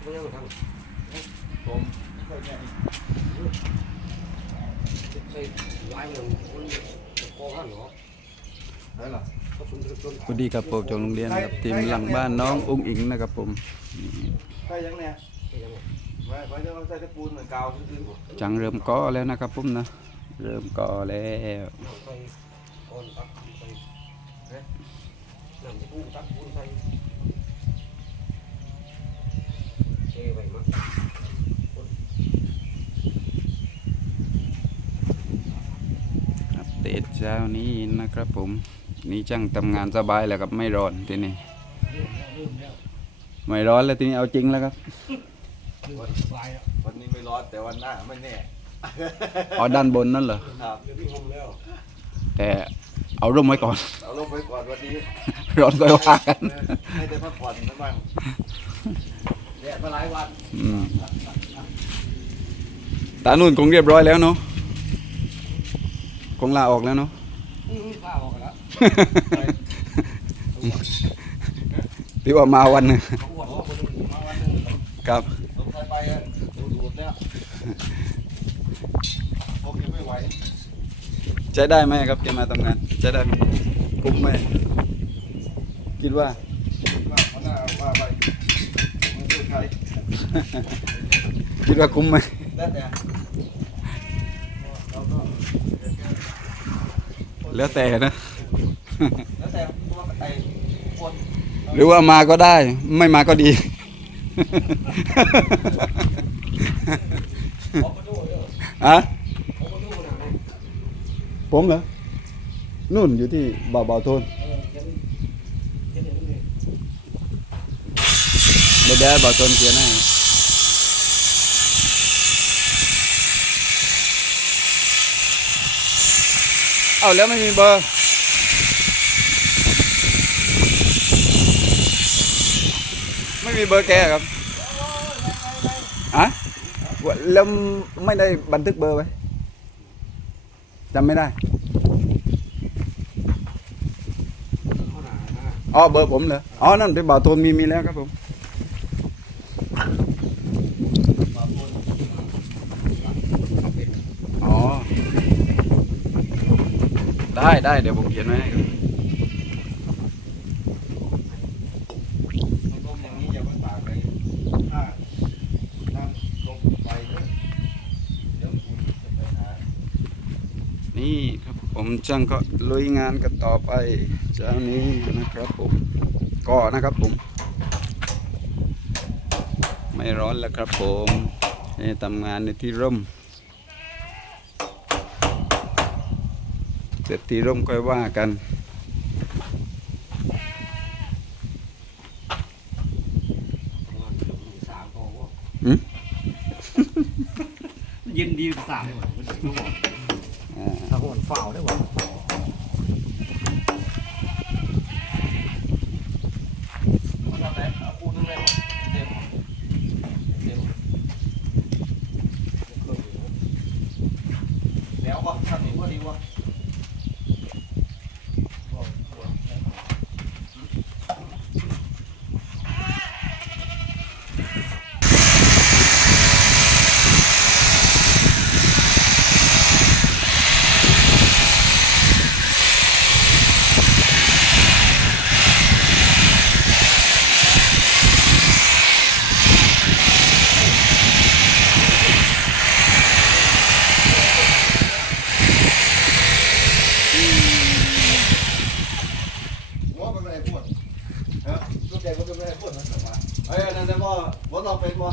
ไม่ยังทผมไม่ค่อยแน่ำใส่ลายอย่างคนคอหันเหรอได้หรอเขาสนจนสวัสดีครับผมจากโรงเรียนนะครับทีมหลังบ้านน้องอุ้งอิงนะครับผมใช่ยังเนี่ยไม่ยังไว้ไว้จะใส่ตะปูนเหมือนกาวซื่อจังเริ่มก่อแล้วนะครับผมนะ เริ่มก่อแล้วใส่ก้อนตักใส่น้ำที่ปูตักปูใส่ เจ๊ไปมั้งอัปเดตเช้านี้นะครับผม นี่ช่างทำงานสบายแล้วครับไม่ร้อนทีนี้ไม่ร้อนแล้วทีนี้เอาจริงแล้วครับลายอะๆวันนี้ไม่ร้อนแต่วันหน้าไม่แน่เอาด้านบนนั่นเหรอ ครับเดี๋ยวพี่งมแล้วแต่เอาร่มไว้ก่อน เอาลงไปก่อนวันนี้ ร้อนก็ว่ากัน ให้ได้พักผ่อนนะบ้างแดด มาหลายวันอืมตานุ่นคงเรียบร้อยแล้วเนาะคงลาออกแล้วเนาะอืมข้าออกกันแล้วที่ว่ามาวันหนึงเขาอ้วนเขาคนนึงมาวันนึงครับลงไปไปอะดูดูดแล้วพวกยังไม่ไหวใช้ได้ไหมครับแกมาทำงานใช้ได้ไหมคุ้มไหมคิดว่าว่าเขาหน้าว่าไป ไม่พูดใครคิดว่าคุ้มไหมแล้วแต่เราก็แล้วแต่นะ แล้วแต่ตัวไอ้คนหรือว่ามาก็ได้ ไม่มาก็ดีออกมาดูเด้ออะออกมาดูนะเนี่ยผมเหรอ นู่นอยู่ที่บ่าวบ่าวโทน เออเขียนเขียนอย่างนี้ เดี๋ยวเดี๋ยวบ่าวโทนเขียนให้เอาแล้วไม่มีเบอร์ไม่มีเบอร์แกครับอะแล้วไม่ได้บันทึกเบอร์ไว้จำไม่ได้อ๋อเบอร์ผมเหรออ๋อนั่นเป็นบ่าวโทนมีมีแล้วครับผม อ๋อ ได้ได้เดี๋ยวผมเขียนไว้ให้ครับมันต้มอย่างนี้อย่าไปตากเลยถ้าน้ำลงไปเนี่ยเดี๋ยวคุณจะไปหานี่ครับผมช่างก็ลุยงานกันต่อไปเช้านี้นะครับผมก็นะครับผม ไม่ร้อนแล้วครับผมนี่ทำงานในที่ร่ม เสร็จที่ร่มค่อยว่ากันสามพอว่าหืมเย็นดีสามเลยอ่าถ้าหันฝ่าวได้หวะมันทำไรเอาปูนึงเลยเต็มเต็มแล้วก็ทำอย่างว่าดีวะ หัวมันไม่ได้พูดฮะลูกแกก็ไม่ได้พูดนะแต่ว่าเอ้ยนั่นแต่ว่าว่าเราเป็นว่า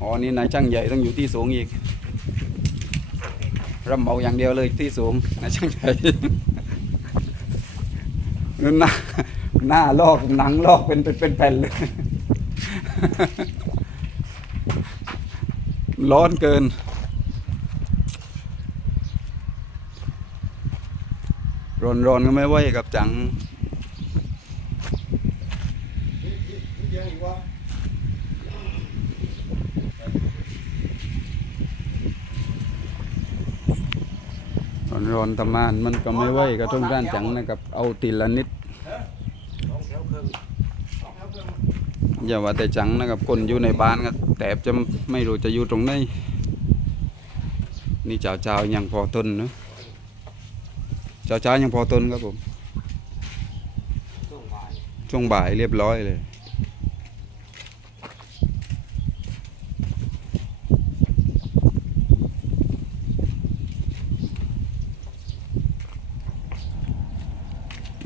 อ๋อ นี่นายช่างใหญ่ต้องอยู่ที่สูงอีกรับเหมาอย่างเดียวเลยที่สูงนายช่างใหญ่หน้าหน้าลอกหนังลอกเป็นเป็นเป็นแผ่นเลยร้อนเกิน ร้อนร้อนก็ไม่ไหวกับจังยังอีกว่า ร้อนทำมานมันก็ไม่ไหวก็ต้องร้านจังนะครับ เอาตีละนิดอย่าว่าแต่จังนะครับคนอยู่ในบ้านก็แทบจะไม่รู้จะอยู่ตรงไหนนี่เจ้าเจ้ายังพอทนนะเจ้าเจ้ายังพอทนครับผมช่วงบ่ายเรียบร้อยเลย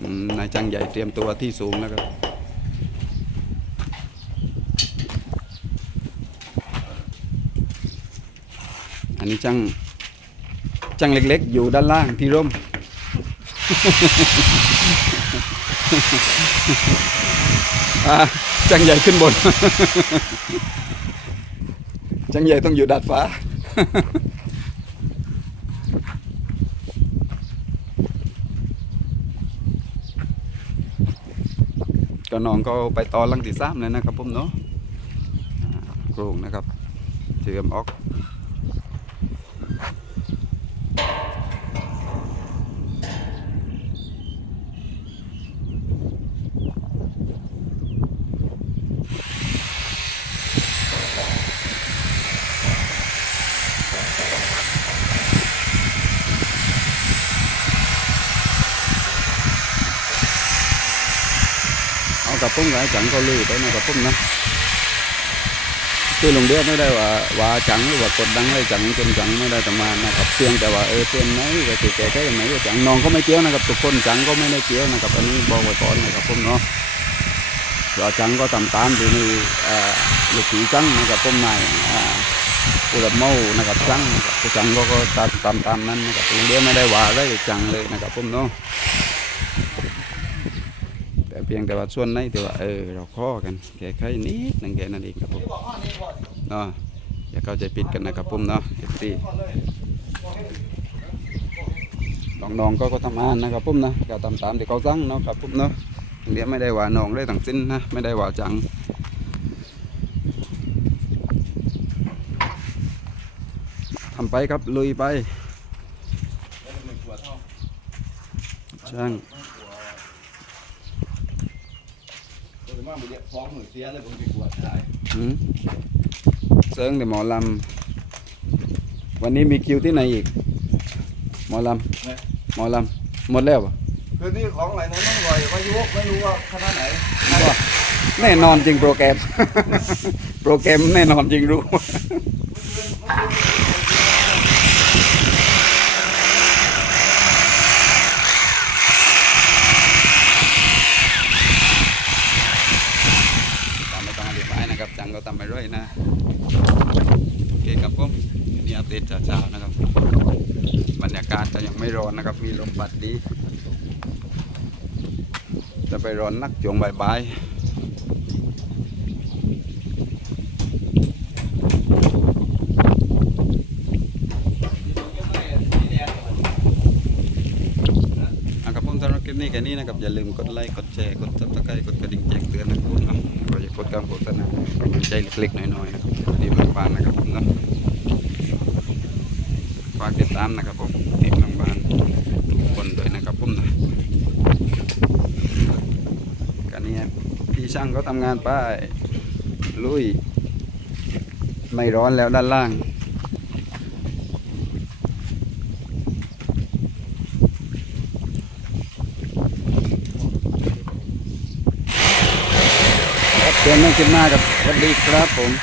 อืมนาย จังใหญ่เตรียมตัวที่สูงแล้วครับ อันนี้จังจังเล็กๆ อยู่ด้านล่างที่ร่มอ่าจังใหญ่ขึ้นบน จังใหญ่ต้องอยู่ดาดฟ้า ก็น้องก็ไปตอนลังที่สามเลยนะครับผมเนาะโครงนะครับเชื่อมออก กับผมกับจังเขาลือไปนะครับผมนะคือลงเดียวไม่ได้ว่าว่าจังหรือว่ากดดังให้จังจนจังไม่ได้ประมาณนะครับเพียงแต่ว่าเออเตือนไหนก็คือแก้แค่ไหนก็จังน้องก็ไม่เกี่ยวนะครับทุกคนจังก็ไม่ได้เกี่ยวนะครับอันนี้บอกไว้ก่อนนะครับผมเนาะว่าจังก็ตามตามที่นี่เอ่อลูกผีจังนะครับผมนายอ่าผู้รับเมานะครับจังครับผู้จังก็ก็ตามตามตามนั้นนะครับลงเดียวไม่ได้ว่าอะไรจังเลยนะครับผมเนาะ เพียงแต่ว่าส่วนในแต่ว่าเออเราข้อกันแก้ไขนิดนึงแค่นั้นเองครับผมเนาะอย่าเข้าใจผิดกันนะครับผมเนาะเอฟซีก่อนเลยบอกให้น้องๆก็ก็ทำงานนะครับผมนะก็ทำตามที่เขาสั่งเนาะครับผมเนาะเดี๋ยวไม่ได้ว่าน้องได้ทั้งสิ้นนะไม่ได้ว่าจังทำไปครับลุยไปแล้วมันกลัวเท่าช่าง โดย มากมันจะฟ้องมือเสียเลยผมไปกลัวได้หืมเซิงแต่หมอลำ วันนี้มีคิวที่ไหนอีก หมอลำหมอลำ หมดแล้วปะคือนี่ของอะไรนะน้องลอยว่ายุไม่รู้ว่าคณะไหนว่าแน่นอนจริงโปรแกรม โปรแกรมแน่นอนจริงรู้ตามไม่ต้องอธิบายนะครับ จังก็ทำไปเรื่อยนะ โอเคครับผมนี่อัปเดตเช้าๆนะครับ บรรยากาศจะยังไม่ร้อนนะครับ มีลมพัดดี จะไปร้อนนักจวงบายๆอะครับผมสำหรับคลิปนี้แค่นี้นะครับ อย่าลืมกดไลค์ กดแชร์ กดซับสไครต์กดกระดิ่งแจ้งเตือนนะครับผมเนาะก็จะกดการโฆษณาเป็นใจเล็กๆน้อยๆนะครับทีมบางบานนะครับผมนะฝากติดตามนะครับผมทีมบางบ้านทุกคนด้วยนะครับผมนะ กันนี้ พี่ช่างเขาทำงานไป ลุย ไม่ร้อนแล้วด้านล่าง เจอกันใหม่คลิปหน้ากับสวัสดีครับผม